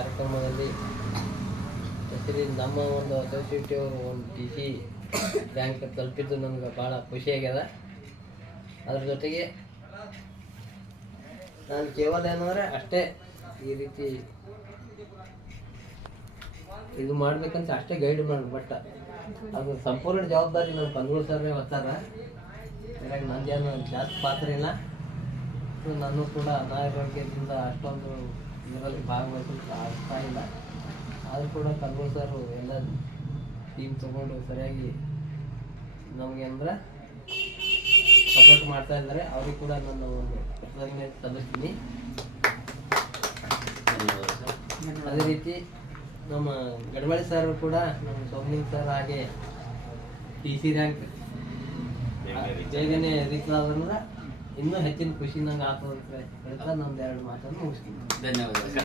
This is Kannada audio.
ಕಾರ್ಯಕ್ರಮದಲ್ಲಿ ಹೆಸರಿ ನಮ್ಮ ಒಂದು ಅಸೋಸಿಯೇಟಿ ಅವರು ಒಂದು TC ರ್ಯಾಂಕ್ ತಲುಪಿದ್ದು ನಮ್ಗೆ ಭಾಳ ಖುಷಿಯಾಗ್ಯದ. ಅದ್ರ ಜೊತೆಗೆ ನಾನು ಕೇವಲ ಏನಂದರೆ ಅಷ್ಟೇ ಈ ರೀತಿ ಇದು ಮಾಡ್ಬೇಕಂತ ಅಷ್ಟೇ ಗೈಡ್ ಮಾಡಿ, ಬಟ್ ಅದು ಸಂಪೂರ್ಣ ಜವಾಬ್ದಾರಿ ನಮ್ಮ ಕಂದಗೂಳು ಸರ್ನೇ ಹೊತ್ತಾರ. ಹಾಗಾಗಿ ನಂದೇನು ಜಾಸ್ತಿ ಪಾತ್ರ ಇಲ್ಲ. ನಾನು ಕೂಡ ಅನಾರೋಗ್ಯದಿಂದ ಅಷ್ಟೊಂದು ಇದರಲ್ಲಿ ಭಾಗವಹಿಸಲಿಕ್ಕೆ ಆಗ್ತಾ ಇಲ್ಲ. ಆದರೂ ಕೂಡ ಕಂದಗೂಳು ಸರ್ ಎಲ್ಲ ಟೀಮ್ ತೊಗೊಂಡು ಸರಿಯಾಗಿ ನಮಗೆ ಅಂದರೆ ಸಪೋರ್ಟ್ ಮಾಡ್ತಾ ಇದ್ದಾರೆ. ಅವ್ರಿಗೆ ಕೂಡ ನಾನು ಒಂದು ಕೃತಜ್ಞತೆ ಸಲ್ಲಿಸ್ತೀನಿ. ಅದೇ ರೀತಿ ನಮ್ಮ ಗಡವಾಳಿ ಸರ್ ಕೂಡ ನಮ್ಮ ಸೋಮಲಿಂಗ್ ಸರ್ ಹಾಗೆ TC ರ್ಯಾಂಕ್ ಬೇಗನೆ ರೀಚ್ ಆದ್ರಂದ್ರೆ ಇನ್ನೂ ಹೆಚ್ಚಿನ ಖುಷಿ ನಂಗೆ ಆಗ್ತದೆ ಅಂತ ಹೇಳ್ತಾ ನಂದು 2 ಮಾತನ್ನು ಮುಗಿಸ್ತೀನಿ. ಧನ್ಯವಾದ.